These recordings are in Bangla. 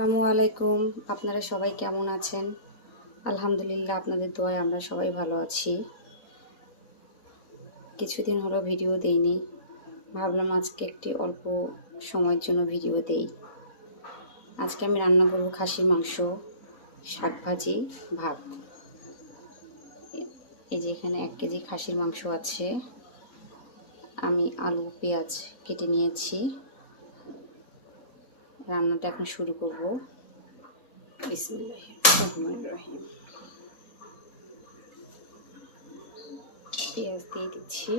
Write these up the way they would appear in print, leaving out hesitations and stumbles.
আসসালামু আলাইকুম। আপনারা সবাই কেমন আছেন? আলহামদুলিল্লাহ, আপনাদের দোয়ায় আমরা সবাই ভালো আছি। কিছুদিন হলো ভিডিও দেইনি, ভাবলাম আজকে একটি অল্প সময়ের জন্য ভিডিও দেই। আজকে আমি রান্না করব খাসির মাংস, শাক ভাজি, ভাত। এই যে এখানে 1 কেজি খাসির মাংস আছে। আমি আলু পেঁয়াজ কেটে নিয়েছি। রান্নাটা এখন শুরু করব। বিসমিল্লাহির রহমানির রহিম। পেঁয়াজ দিয়ে দিচ্ছি।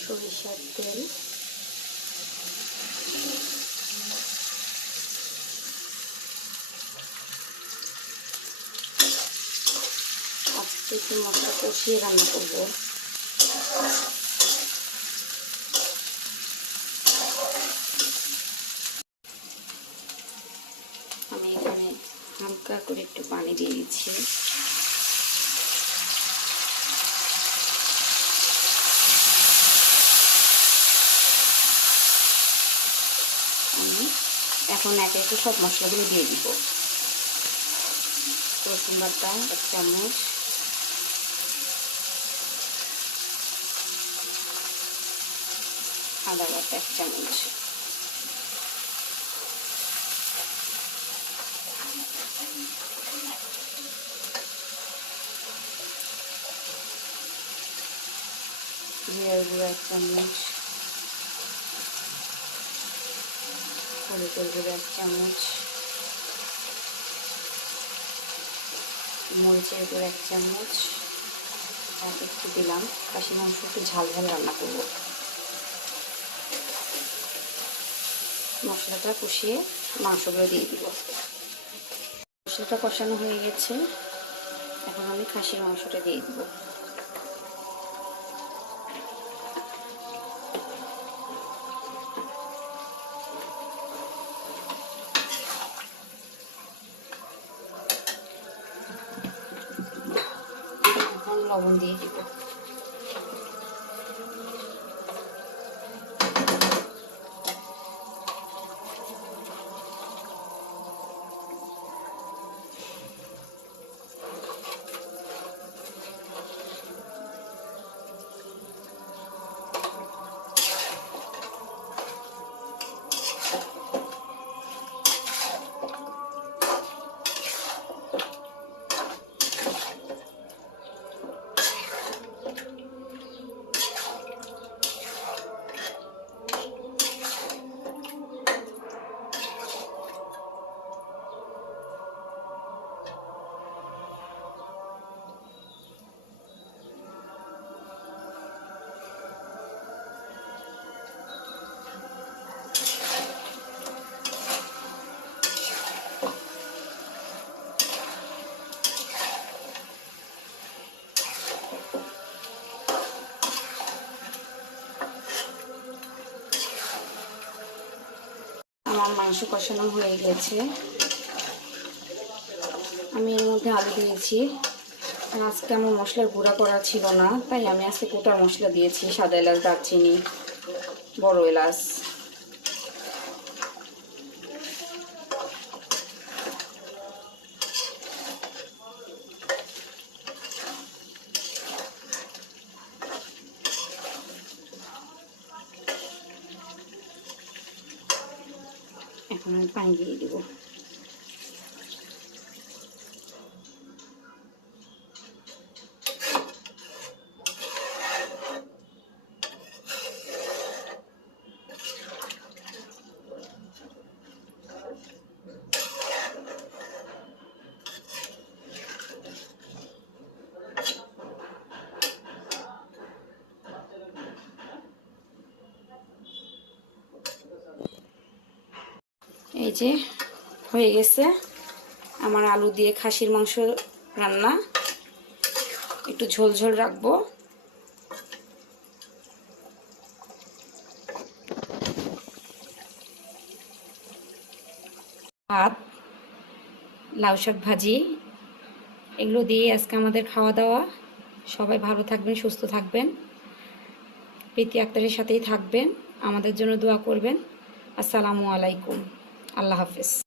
সরিষার তেল, আজকে একটু মশলা কষিয়ে রান্না করব। আমি এখানে হালকা করে একটু পানি দিয়ে দিচ্ছি। আমি এখন একে একে সব মশলাগুলো দিয়ে দিব। রসুন বাটা 1 চামচ, আদা বাটা 1 চামচ, জিরার গুঁড়ো 1 চামচ, হলুদের গুঁড়ো 1 চামচ, মরিচের গুঁড়ো 1 চামচ আর একটু দিলাম। খাসি মাংস একটু ঝাল ঝাল রান্না করব। মশলাটা কষিয়ে মাংসগুলো দিয়ে দিব। মশলাটা কষানো হয়ে গেছে, এখন আমি খাসির মাংসটা দিয়ে দিব। এখন লবণ দিয়ে দিব। আমার মাংস কষানো হয়ে গেছে। আমি এর মধ্যে আলু দিয়েছি। আজকে আমার মশলার গুঁড়া করা ছিল না, তাই আমি আজকে গোটা মশলা দিয়েছি। সাদা এলাচ, দারচিনি, বড় এলাচ। এখন আমি পানি দিয়ে দেব। এই যে হয়ে গেছে আমার আলু দিয়ে খাসির মাংস রান্না। একটু ঝোল ঝোল রাখবো। ভাত, লাউ শাক ভাজি, এগুলো দিয়ে আজকে আমাদের খাওয়া দাওয়া। সবাই ভালো থাকবেন, সুস্থ থাকবেন, প্রীতি আক্তারের সাথেই থাকবেন, আমাদের জন্য দোয়া করবেন। আসসালামু আলাইকুম, আল্লাহ হাফেজ।